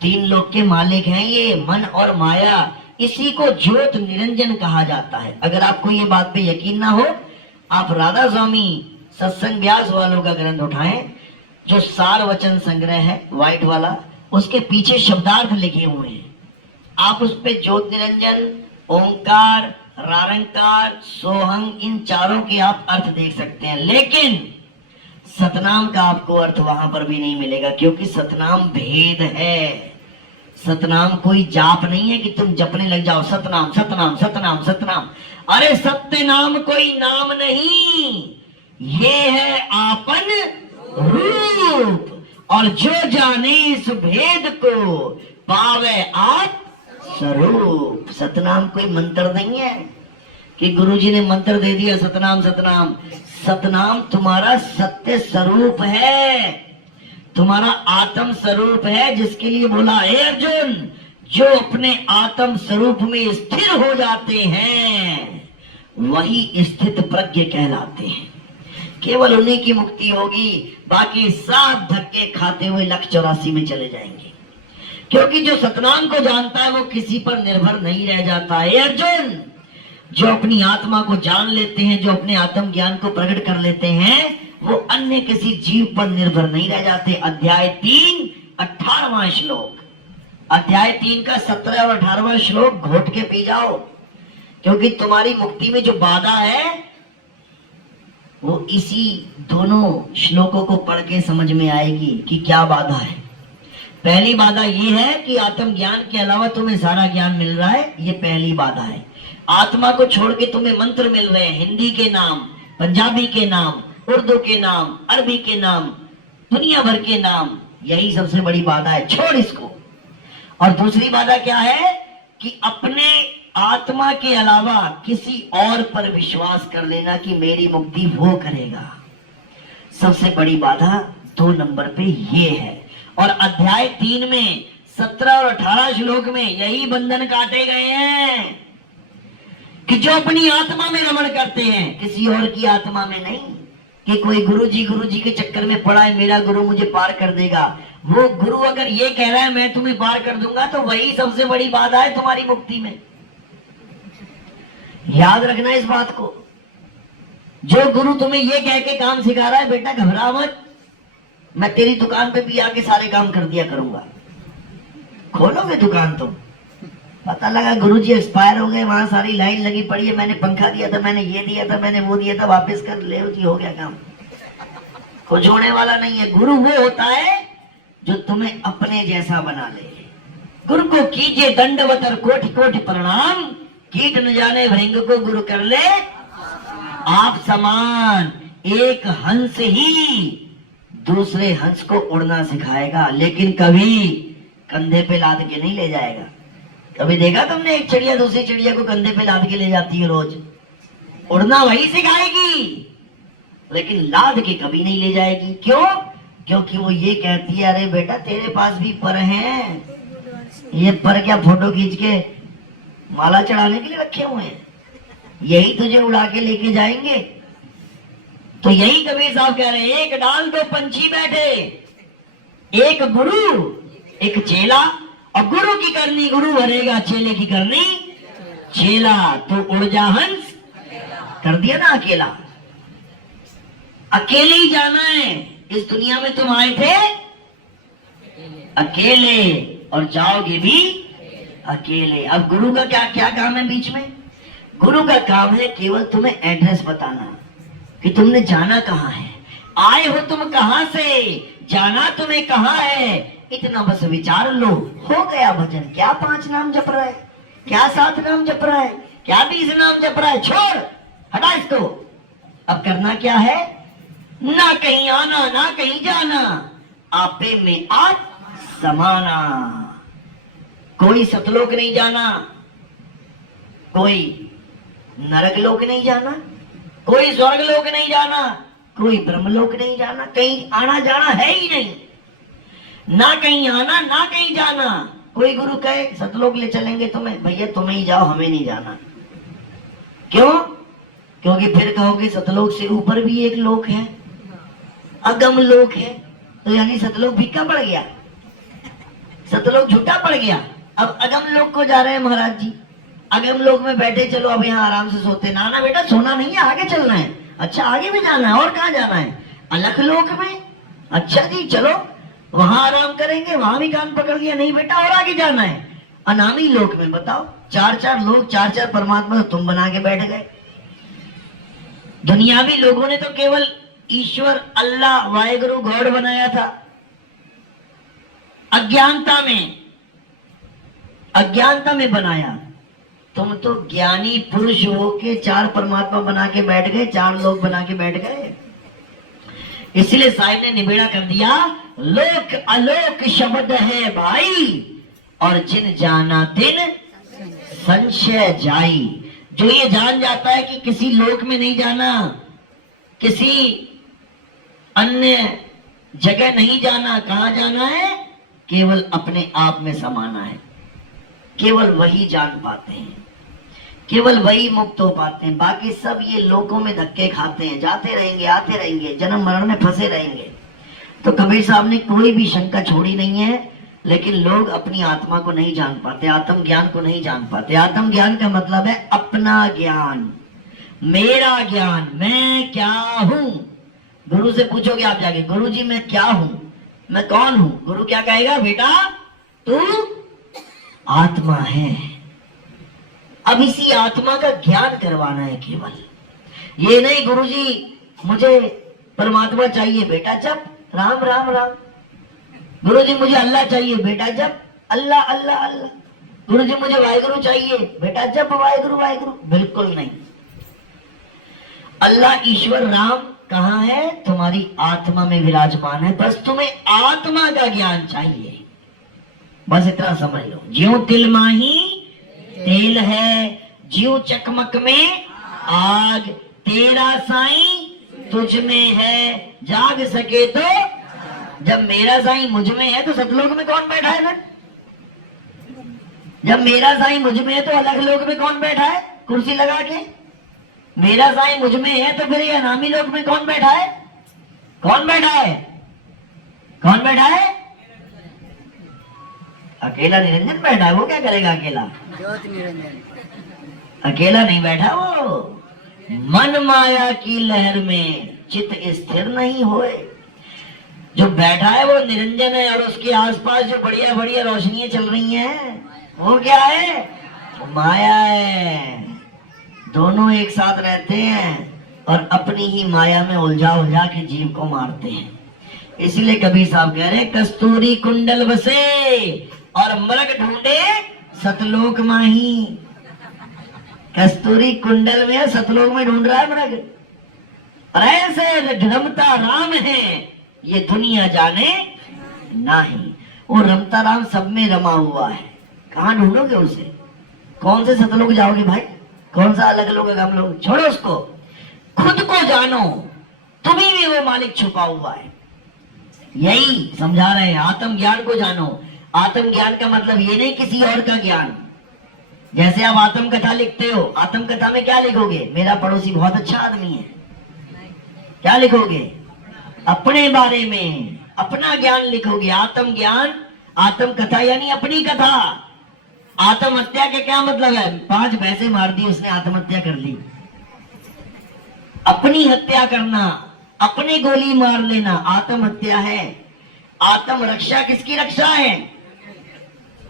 3 लोक के मालिक हैं ये, मन और माया। इसी को ज्योत निरंजन कहा जाता है। अगर आपको ये बात पे यकीन ना हो, आप राधा स्वामी सत्संग व्यास वालों का ग्रंथ उठाएं, जो सार वचन संग्रह है व्हाइट वाला, उसके पीछे शब्दार्थ लिखे हुए हैं। आप उस पे ज्योत निरंजन, ओंकार, रारंकार, सोहंग, इन चारों के आप अर्थ देख सकते हैं, लेकिन सतनाम का आपको अर्थ वहां पर भी नहीं मिलेगा, क्योंकि सतनाम भेद है। सतनाम कोई जाप नहीं है कि तुम जपने लग जाओ सतनाम सतनाम सतनाम सतनाम। अरे सत्य नाम कोई नाम नहीं, ये है आपन रूप, और जो जाने इस भेद को पावे आप स्वरूप। सतनाम कोई मंत्र नहीं है कि गुरुजी ने मंत्र दे दिया सतनाम सतनाम। सतनाम तुम्हारा सत्य स्वरूप है, तुम्हारा आत्म स्वरूप है, जिसके लिए बोला हे अर्जुन, जो अपने आत्म स्वरूप में स्थिर हो जाते हैं वही स्थित प्रज्ञ कहलाते हैं। केवल उन्हीं की मुक्ति होगी, बाकी सब धक्के खाते हुए 184 में चले जाएंगे। क्योंकि जो सतनाम को जानता है वो किसी पर निर्भर नहीं रह जाता है। अर्जुन, जो अपनी आत्मा को जान लेते हैं, जो अपने आत्म ज्ञान को प्रकट कर लेते हैं, वो अन्य किसी जीव पर निर्भर नहीं रह जाते। अध्याय 3 18वां श्लोक, अध्याय 3 का 17 और 18वां श्लोक घोट के पी जाओ, क्योंकि तुम्हारी मुक्ति में जो बाधा है वो इसी दोनों श्लोकों को पढ़ के समझ में आएगी कि क्या बाधा है। पहली बाधा ये है कि आत्म ज्ञान के अलावा तुम्हें सारा ज्ञान मिल रहा है, ये पहली बाधा है। आत्मा को छोड़ के तुम्हें मंत्र मिल रहे हैं, हिंदी के नाम, पंजाबी के नाम, उर्दू के नाम, अरबी के नाम, दुनिया भर के नाम, यही सबसे बड़ी बाधा है, छोड़ इसको। और दूसरी बाधा क्या है कि अपने आत्मा के अलावा किसी और पर विश्वास कर लेना कि मेरी मुक्ति वो करेगा। सबसे बड़ी बाधा 2 नंबर पे ये है। और अध्याय 3 में 17 और 18 श्लोक में यही बंधन काटे गए हैं कि जो अपनी आत्मा में रमण करते हैं, किसी और की आत्मा में नहीं, कि कोई गुरुजी के चक्कर में पड़ा है, मेरा गुरु मुझे पार कर देगा। वो गुरु अगर ये कह रहा है मैं तुम्हें पार कर दूंगा, तो वही सबसे बड़ी बाधा है तुम्हारी मुक्ति में। याद रखना इस बात को। जो गुरु तुम्हें ये कह के काम सिखा रहा है, बेटा घबरा मत, मैं तेरी दुकान पे भी आके सारे काम कर दिया करूंगा। खोलोगे दुकान तुम, पता लगा गुरुजी एक्सपायर हो गए, वहां सारी लाइन लगी पड़ी है, मैंने पंखा दिया था, मैंने ये दिया था, मैंने वो दिया था, वापस कर ले जी, हो गया काम। कुछ होने वाला नहीं है। गुरु वो होता है जो तुम्हें अपने जैसा बना ले। गुरु को कीजिए दंडवत कोटि कोटि प्रणाम, कीट न जाने भृंग को गुरु कर ले आप समान। एक हंस ही दूसरे हंस को उड़ना सिखाएगा, लेकिन कभी कंधे पे लाद के नहीं ले जाएगा। कभी देखा तुमने एक चिड़िया दूसरी चिड़िया को कंधे पे लाद के ले जाती है? रोज उड़ना वही सिखाएगी, लेकिन लाद के कभी नहीं ले जाएगी। क्यों? क्योंकि वो ये कहती है अरे बेटा तेरे पास भी पर हैं, ये पर क्या फोटो खींच के माला चढ़ाने के लिए रखे हुए हैं, यही तुझे उड़ा के लेके जाएंगे। तो यही कबीर साहब कह रहे हैं, एक डाल दो पंछी बैठे, एक गुरु एक चेला, और गुरु की करनी गुरु भरेगा, चेले की करनी चेला। तो उड़ जा हंस, कर दिया ना अकेला। अकेले ही जाना है। इस दुनिया में तुम आए थे अकेले और जाओगे भी अकेले। अब गुरु का क्या क्या काम है बीच में? गुरु का काम है केवल तुम्हें एड्रेस बताना कि तुमने जाना कहाँ है, आए हो तुम कहाँ से, जाना तुम्हें कहाँ है, इतना बस विचार लो, हो गया भजन। क्या 5 नाम जप रहा है, क्या 7 नाम जप रहा है, क्या 20 नाम जप रहा है, छोड़ हटा इसको। अब करना क्या है? ना कहीं आना ना कहीं जाना, आपे में आप समाना। कोई सतलोक नहीं जाना, कोई नरक लोक नहीं जाना, कोई स्वर्ग लोक नहीं जाना, कोई ब्रह्मलोक नहीं जाना, कहीं आना जाना है ही नहीं। ना कहीं आना ना कहीं जाना। कोई गुरु कहे सतलोक ले चलेंगे तुम्हें, भैया तुम्हें ही जाओ, हमें नहीं जाना। क्यों? क्योंकि फिर कहोगे सतलोक से ऊपर भी एक लोक है, अगम लोक है, तो यानी सतलोक फीका पड़ गया, सतलोक झूठा पड़ गया। अब अगम लोक को जा रहे हैं महाराज जी, अगम लोक में बैठे, चलो अब यहाँ आराम से सोते। ना ना बेटा सोना नहीं है, आगे चलना है। अच्छा आगे भी जाना है, और कहाँ जाना है? अलख लोक में। अच्छा जी चलो वहां आराम करेंगे, वहां भी कान पकड़ लिया, नहीं बेटा और आगे जाना है। अनामी लोक में बताओ, चार चार लोग, चार चार परमात्मा तो तुम बना के बैठ गए। दुनियावी लोगों ने तो केवल ईश्वर, अल्लाह, वाहेगुरु, गॉड बनाया था। अज्ञानता में बनाया। तुम तो ज्ञानी पुरुष हो के चार परमात्मा बना के बैठ गए, चार लोग बना के बैठ गए। इसलिए साहिब ने निबेड़ा कर दिया, लोक अलोक शब्द है भाई, और जिन जाना तिन संशय जाई। जो ये जान जाता है कि किसी लोक में नहीं जाना, किसी अन्य जगह नहीं जाना, कहां जाना है, केवल अपने आप में समाना है, केवल वही जान पाते हैं, केवल वही मुक्त हो पाते हैं। बाकी सब ये लोकों में धक्के खाते हैं, जाते रहेंगे, आते रहेंगे, जन्म मरण में फंसे रहेंगे। तो कबीर साहब ने कोई भी शंका छोड़ी नहीं है। लेकिन लोग अपनी आत्मा को नहीं जान पाते, आत्म ज्ञान को नहीं जान पाते। आत्म ज्ञान का मतलब है अपना ज्ञान, मेरा ज्ञान, मैं क्या हूं। गुरु से पूछोगे आप जाके, गुरु जी मैं क्या हूं, मैं कौन हूं? गुरु क्या कहेगा? बेटा तू आत्मा है। अब इसी आत्मा का ज्ञान करवाना है केवल। ये नहीं गुरु जी मुझे परमात्मा चाहिए, बेटा जब राम राम राम। गुरु जी मुझे अल्लाह चाहिए, बेटा जब अल्लाह अल्लाह अल्लाह। गुरु जी मुझे वाहेगुरु चाहिए, बेटा जब वाहेगुरु वाहेगुरु। बिल्कुल नहीं। अल्लाह ईश्वर राम कहाँ है? तुम्हारी आत्मा में विराजमान है। बस तुम्हें आत्मा का ज्ञान चाहिए, बस इतना समझ लो। ज्यों तिल माही तेल है, ज्यों चकमक में आग, तेरा साईं तुझ में है, जाग सके तो। जब मेरा साईं मुझ में है तो सतलोक में कौन बैठा है फिर? जब मेरा साईं मुझ में है तो अलग लोक में कौन बैठा है कुर्सी लगा के? मेरा साईं मुझ में है तो फिर ये अनामी लोक में कौन बैठा है? कौन बैठा है? कौन बैठा है? अकेला निरंजन बैठा है। वो क्या करेगा अकेला? ज्योति निरंजन अकेला नहीं बैठा, वो मन माया की लहर में चित्त स्थिर नहीं होए। जो बैठा है वो निरंजन है, और उसके आसपास जो बढ़िया बढ़िया रोशनियां चल रही हैं वो क्या है? वो माया है। दोनों एक साथ रहते हैं और अपनी ही माया में उलझा उलझा के जीव को मारते हैं। इसलिए कबीर साहब कह रहे, कस्तूरी कुंडल बसे और मृग ढूंढे सतलोक माही। कस्तूरी कुंडल में, सतलोक में ढूंढ रहा है मृग। और ऐसे रमता राम है ये दुनिया जाने नहीं। वो रमता राम सब में रमा हुआ है। कहाँ ढूंढोगे उसे? कौन से सतलोक जाओगे भाई? कौन सा अलग लोग हम लोग? छोड़ो उसको, खुद को जानो, तुम्ही में वो मालिक छुपा हुआ है। यही समझा रहे हैं, आत्म ज्ञान को जानो। आत्म ज्ञान का मतलब ये नहीं किसी और का ज्ञान। जैसे आप आत्म कथा लिखते हो, आत्म कथा में क्या लिखोगे? मेरा पड़ोसी बहुत अच्छा आदमी है। क्या लिखोगे? अपने बारे में अपना ज्ञान लिखोगे। आत्म ज्ञान, आत्म कथा यानी अपनी कथा। आत्महत्या का क्या मतलब है? 5 भैंसे मार दी उसने, आत्महत्या कर ली। अपनी हत्या करना, अपने गोली मार लेना आत्महत्या है। आत्म रक्षा किसकी रक्षा है?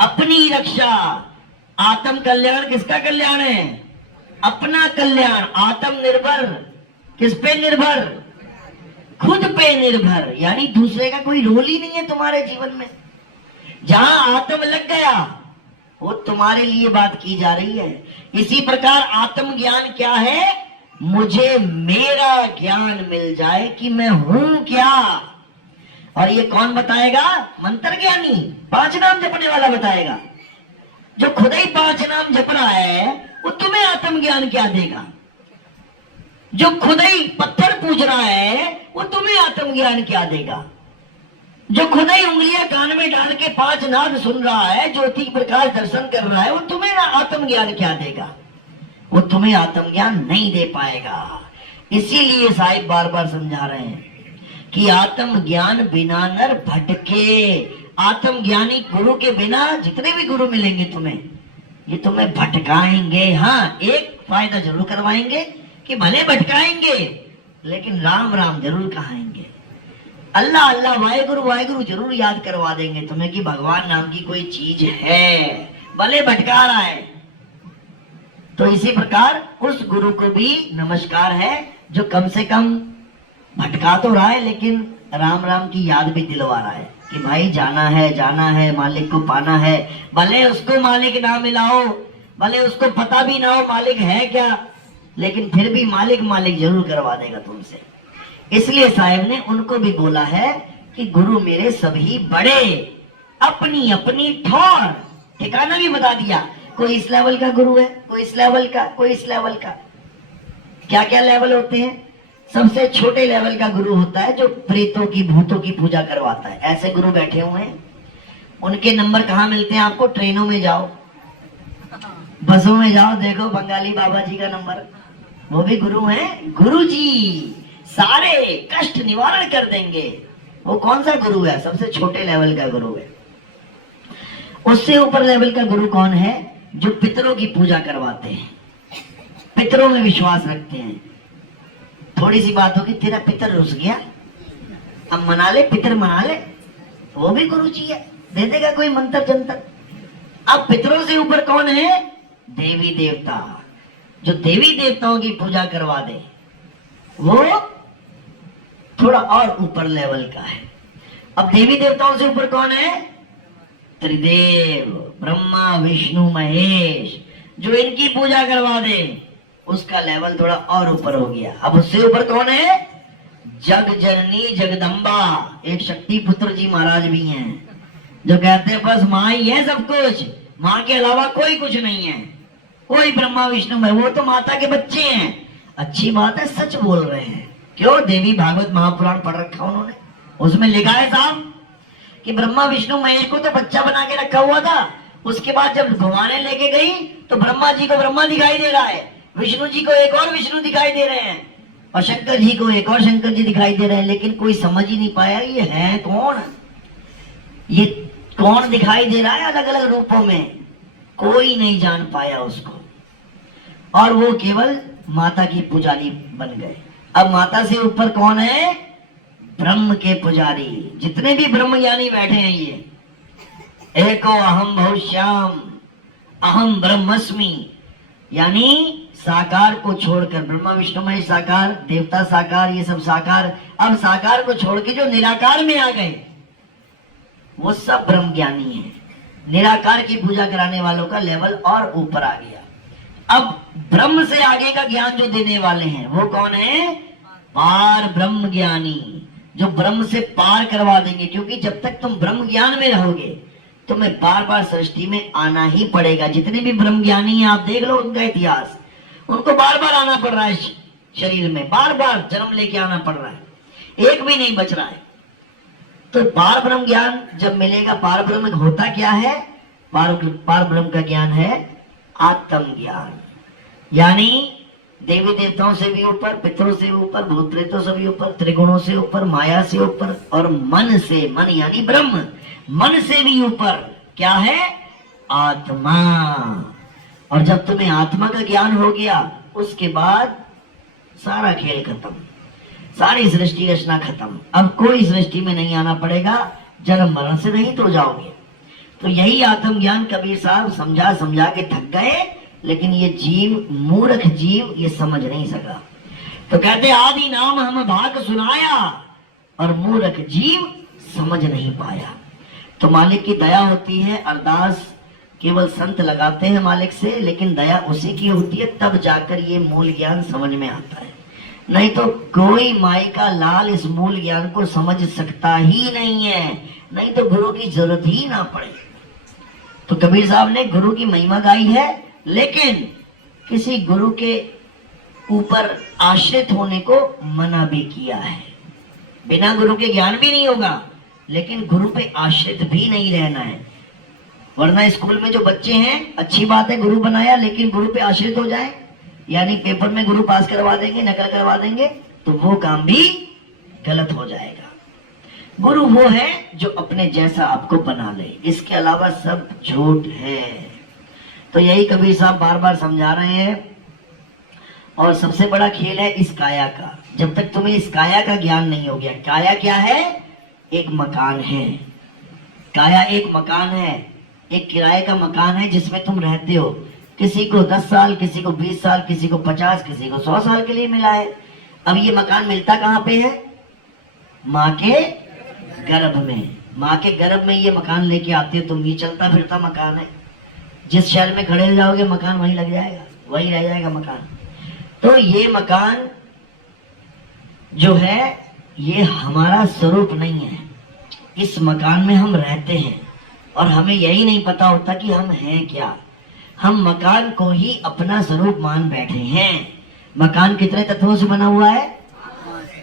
अपनी रक्षा। आत्म कल्याण किसका कल्याण है? अपना कल्याण। आत्म निर्भर किस पे निर्भर? खुद पे निर्भर। यानी दूसरे का कोई रोल ही नहीं है तुम्हारे जीवन में। जहां आत्म लग गया वो तुम्हारे लिए बात की जा रही है। इसी प्रकार आत्म ज्ञान क्या है? मुझे मेरा ज्ञान मिल जाए कि मैं हूं क्या। और ये कौन बताएगा? मंत्र ज्ञानी, 5 नाम जपने वाला बताएगा। जो खुद ही 5 नाम जप रहा है वो तुम्हें आत्म ज्ञान क्या देगा? जो खुद ही पत्थर पूज रहा है वो तुम्हें आत्म ज्ञान क्या देगा? जो खुद ही उंगलियां कान में डाल के 5 नाद सुन रहा है, ज्योति प्रकाश दर्शन कर रहा है, वो तुम्हें आत्म ज्ञान क्या देगा? वो तुम्हें आत्म ज्ञान नहीं दे पाएगा। इसीलिए साहिब बार बार समझा रहे हैं कि आत्म ज्ञान बिना नर भटके। आत्म ज्ञानी गुरु के बिना, जितने भी गुरु मिलेंगे तुम्हें, ये तुम्हें भटकाएंगे। हाँ, एक फायदा जरूर करवाएंगे कि भले भटकाएंगे लेकिन राम राम जरूर कहाएंगे। अल्लाह अल्लाह वाहेगुरु वाहेगुरु जरूर याद करवा देंगे तुम्हें कि भगवान नाम की कोई चीज है, भले भटका रहा है। तो इसी प्रकार उस गुरु को भी नमस्कार है जो कम से कम भटका तो रहा है लेकिन राम राम की याद भी दिलवा रहा है कि भाई जाना है, मालिक को पाना है। भले उसको मालिक ना मिला हो, भले उसको पता भी ना हो मालिक है क्या, लेकिन फिर भी मालिक मालिक जरूर करवा देगा तुमसे। इसलिए साहब ने उनको भी बोला है कि गुरु मेरे सभी बड़े, अपनी अपनी ठौर, ठिकाना भी बता दिया। कोई इस लेवल का गुरु है, कोई इस लेवल का, कोई इस लेवल का। क्या क्या लेवल होते हैं? सबसे छोटे लेवल का गुरु होता है जो प्रेतों की, भूतों की पूजा करवाता है। ऐसे गुरु बैठे हुए हैं। उनके नंबर कहाँ मिलते हैं आपको? ट्रेनों में जाओ, बसों में जाओ, देखो बंगाली बाबा जी का नंबर, वो भी गुरु हैं। गुरु जी सारे कष्ट निवारण कर देंगे। वो कौन सा गुरु है? सबसे छोटे लेवल का गुरु है। उससे ऊपर लेवल का गुरु कौन है? जो पितरों की पूजा करवाते हैं, पितरों में विश्वास रखते हैं। थोड़ी सी बात होगी, तेरा पितर रुस गया, अब मना ले, पितर मना ले, वो भी गुरु जी है, दे देगा कोई मंत्र जंतर। अब पितरों से ऊपर कौन है? देवी देवता। जो देवी देवताओं की पूजा करवा दे वो थोड़ा और ऊपर लेवल का है। अब देवी देवताओं से ऊपर कौन है? त्रिदेव, ब्रह्मा विष्णु महेश। जो इनकी पूजा करवा दे उसका लेवल थोड़ा और ऊपर हो गया। अब उससे ऊपर कौन है? जग जननी जगदम्बा। एक शक्ति पुत्र जी महाराज भी हैं जो कहते हैं बस माँ ही है सब कुछ, माँ के अलावा कोई कुछ नहीं है, कोई ब्रह्मा विष्णु में। वो तो माता के बच्चे हैं। अच्छी बात है, सच बोल रहे हैं। क्यों? देवी भागवत महापुराण पढ़ रखा उन्होंने, उसमें लिखा है साहब कि ब्रह्मा विष्णु महेश को तो बच्चा बना के रखा हुआ था। उसके बाद जब घुमाने लेके गई तो ब्रह्मा जी को ब्रह्मा दिखाई दे रहा है, विष्णु जी को एक और विष्णु दिखाई दे रहे हैं, और शंकर जी को एक और शंकर जी दिखाई दे रहे हैं। लेकिन कोई समझ ही नहीं पाया ये है कौन, ये कौन दिखाई दे रहा है अलग अलग रूपों में। कोई नहीं जान पाया उसको, और वो केवल माता की पुजारी बन गए। अब माता से ऊपर कौन है? ब्रह्म के पुजारी। जितने भी ब्रह्म ज्ञानी बैठे हैं ये, एको अहम बहुश्याम अहम ब्रह्मस्मि, यानी साकार को छोड़कर, ब्रह्मा विष्णु महेश साकार, देवता साकार, ये सब साकार। अब साकार को छोड़ के जो निराकार में आ गए वो सब ब्रह्म ज्ञानी है। निराकार की पूजा कराने वालों का लेवल और ऊपर आ गया। अब ब्रह्म से आगे का ज्ञान जो देने वाले हैं वो कौन है? पार ब्रह्म ज्ञानी, जो ब्रह्म से पार करवा देंगे। क्योंकि जब तक तुम ब्रह्म ज्ञान में रहोगे तुम्हें बार बार सृष्टि में आना ही पड़ेगा। जितने भी ब्रह्म ज्ञानी हैं आप देख लो उनका इतिहास, उनको बार बार आना पड़ रहा है शरीर में, बार बार जन्म लेके आना पड़ रहा है, एक भी नहीं बच रहा है। तो पार ब्रह्म ज्ञान जब मिलेगा, पार ब्रह्म होता क्या है? पार ब्रह्म का ज्ञान है आत्म ज्ञान, यानी देवी देवताओं से भी ऊपर, पितरों से ऊपर, भूत प्रेतों से भी ऊपर, त्रिगुणों से ऊपर, माया से ऊपर, और मन से, मन यानी ब्रह्म, मन से भी ऊपर क्या है? आत्मा। और जब तुम्हें आत्मा का ज्ञान हो गया उसके बाद सारा खेल खत्म, सारी सृष्टि रचना खत्म। अब कोई सृष्टि में नहीं आना पड़ेगा, जन्म मरण से नहीं तो जाओगे। तो यही आत्म ज्ञान कबीर साहब समझा समझा के थक गए, लेकिन ये जीव, मूर्ख जीव, ये समझ नहीं सका। तो कहते आदि नाम हम भाग सुनाया, और मूर्ख जीव समझ नहीं पाया। तो मालिक की दया होती है, अरदास केवल संत लगाते हैं मालिक से, लेकिन दया उसी की होती है, तब जाकर ये मूल ज्ञान समझ में आता है। नहीं तो कोई माई का लाल इस मूल ज्ञान को समझ सकता ही नहीं है, नहीं तो गुरु की जरूरत ही ना पड़े। तो कबीर साहब ने गुरु की महिमा गाई है, लेकिन किसी गुरु के ऊपर आश्रित होने को मना भी किया है। बिना गुरु के ज्ञान भी नहीं होगा, लेकिन गुरु पे आश्रित भी नहीं रहना है। वरना स्कूल में जो बच्चे हैं, अच्छी बात है गुरु बनाया, लेकिन गुरु पे आश्रित हो जाए, यानी पेपर में गुरु पास करवा देंगे, नकल करवा देंगे, तो वो काम भी गलत हो जाएगा। गुरु वो है जो अपने जैसा आपको बना ले, इसके अलावा सब झूठ है। तो यही कबीर साहब बार बार समझा रहे हैं। और सबसे बड़ा खेल है इस काया का। जब तक तुम्हें इस काया का ज्ञान नहीं हो गया, काया क्या है? एक मकान है। काया एक मकान है, एक किराए का मकान है जिसमें तुम रहते हो। किसी को 10 साल, किसी को 20 साल, किसी को 50, किसी को 100 साल के लिए मिला है। अब ये मकान मिलता कहाँ पे है? माँ के गर्भ में। माँ के गर्भ में ये मकान लेके आती है तुम। ये चलता फिरता मकान है। जिस शहर में खड़े हो जाओगे मकान वहीं लग जाएगा, वहीं रह जाएगा मकान। तो ये मकान जो है ये हमारा स्वरूप नहीं है। इस मकान में हम रहते हैं और हमें यही नहीं पता होता कि हम हैं क्या। हम मकान को ही अपना स्वरूप मान बैठे हैं। मकान कितने तत्वों से बना हुआ है?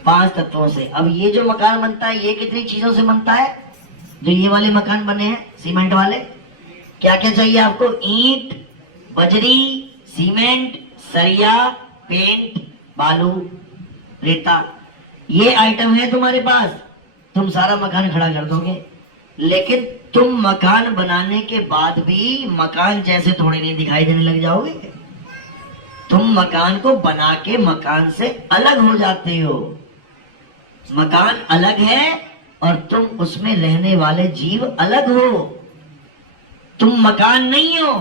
5 तत्वों से। अब ये जो मकान बनता है ये कितनी चीजों से बनता है? जो ये वाले मकान बने हैं सीमेंट वाले, क्या क्या चाहिए आपको? ईंट, बजरी, सीमेंट, सरिया, पेंट, बालू, रेता, ये आइटम है तुम्हारे पास। तुम सारा मकान खड़ा कर दोगे, लेकिन तुम मकान बनाने के बाद भी मकान जैसे थोड़े नहीं दिखाई देने लग जाओगे। तुम मकान को बना के मकान से अलग हो जाते हो। मकान अलग है और तुम उसमें रहने वाले जीव अलग हो। तुम मकान नहीं हो।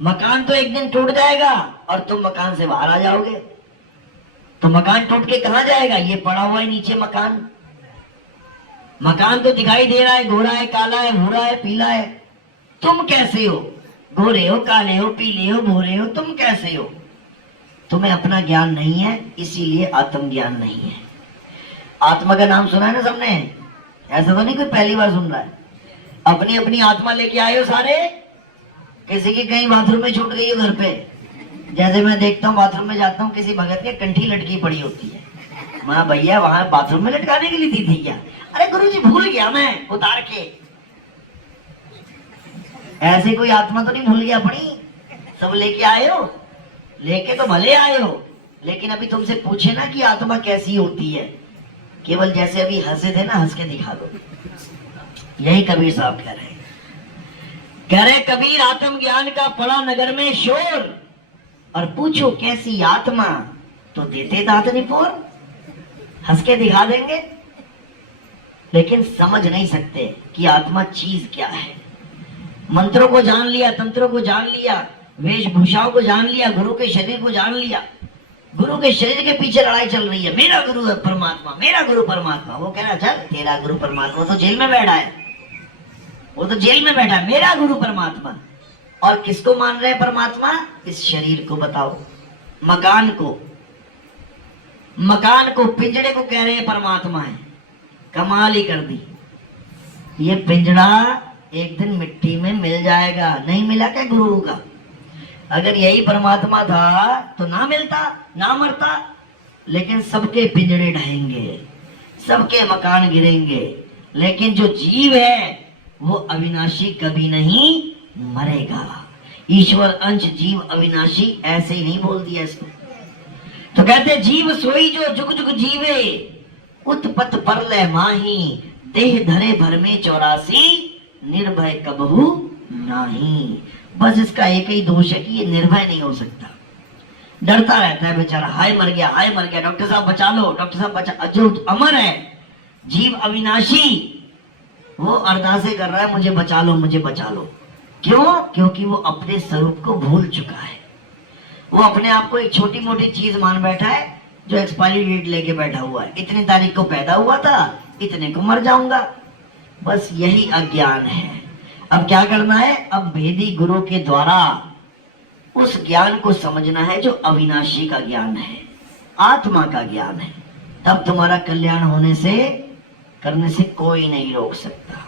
मकान तो एक दिन टूट जाएगा और तुम मकान से बाहर आ जाओगे। तो मकान टूट के कहां जाएगा? ये पड़ा हुआ है नीचे मकान। मकान तो दिखाई दे रहा है, गोरा है, काला है, भूरा है, पीला है। तुम कैसे हो? गोरे हो, काले हो, पीले हो, भूरे हो, तुम कैसे हो? तुम्हें अपना ज्ञान नहीं है, इसीलिए आत्मज्ञान नहीं है। आत्मा का नाम सुना है ना सबने? ऐसा तो नहीं कोई पहली बार सुन रहा है। अपनी अपनी आत्मा लेके आए हो सारे। किसी की कहीं बाथरूम में छूट गई हो घर पे। जैसे मैं देखता हूँ बाथरूम में जाता हूँ, किसी भगत की कंठी लटकी पड़ी होती है। मैं भैया वहां बाथरूम में लटकाने के लिए दी थी क्या? अरे गुरुजी भूल गया मैं उतार के। ऐसे कोई आत्मा तो नहीं भूल गया अपनी? सब लेके आए हो। लेके तो भले आए हो, लेकिन अभी तुमसे पूछे ना कि आत्मा कैसी होती है, केवल जैसे अभी हंसे थे ना, हंस के दिखा दो। यही कबीर साहब कह रहे हैं। कह रहे कबीर आत्मज्ञान का पड़ा नगर में शोर, और पूछो कैसी आत्मा तो देते दांत निपोर। हंस के दिखा देंगे, लेकिन समझ नहीं सकते कि आत्मा चीज क्या है। मंत्रों को जान लिया, तंत्रों को जान लिया, वेशभूषाओं को जान लिया, गुरु के शरीर को जान लिया। गुरु के शरीर के पीछे लड़ाई चल रही है। मेरा गुरु है परमात्मा, मेरा गुरु परमात्मा। वो कह रहा चल तेरा गुरु परमात्मा तो जेल में बैठा है, वो तो जेल में बैठा है। मेरा गुरु परमात्मा। और किसको मान रहे हैं परमात्मा? इस शरीर को। बताओ, मकान को, मकान को, पिंजड़े को कह रहे हैं परमात्मा है। कमाल ही कर दी। ये पिंजड़ा एक दिन मिट्टी में मिल जाएगा। नहीं मिला क्या गुरु का? अगर यही परमात्मा था तो ना मिलता, ना मरता। लेकिन सबके पिंजड़े ढहेंगे, सबके मकान गिरेंगे, लेकिन जो जीव है वो अविनाशी कभी नहीं मरेगा। ईश्वर अंश जीव अविनाशी, ऐसे ही नहीं बोल दिया इसको। तो कहते जीव सोई जो जुग जुग जीवे, उत्पत परलय माही, देह धरे भर में 84, निर्भय कबहू नहीं। बस इसका एक ही दोष है कि ये निर्भय नहीं हो सकता। डरता रहता है बेचारा, हाय मर गया, हाय मर गया, डॉक्टर साहब बचा लो, डॉक्टर साहब बचा। जो अमर है, जीव अविनाशी, वो अरदासें कर रहा है मुझे बचा लो, मुझे बचा लो। क्यों? क्योंकि वो अपने स्वरूप को भूल चुका है। वो अपने आप को एक छोटी मोटी चीज मान बैठा है, जो एक्सपायरी डेट लेके बैठा हुआ है। इतनी तारीख को पैदा हुआ था, इतने को मर जाऊंगा। बस यही अज्ञान है। अब क्या करना है? अब भेदी गुरु के द्वारा उस ज्ञान को समझना है जो अविनाशी का ज्ञान है, आत्मा का ज्ञान है। तब तुम्हारा कल्याण होने से, करने से कोई नहीं रोक सकता।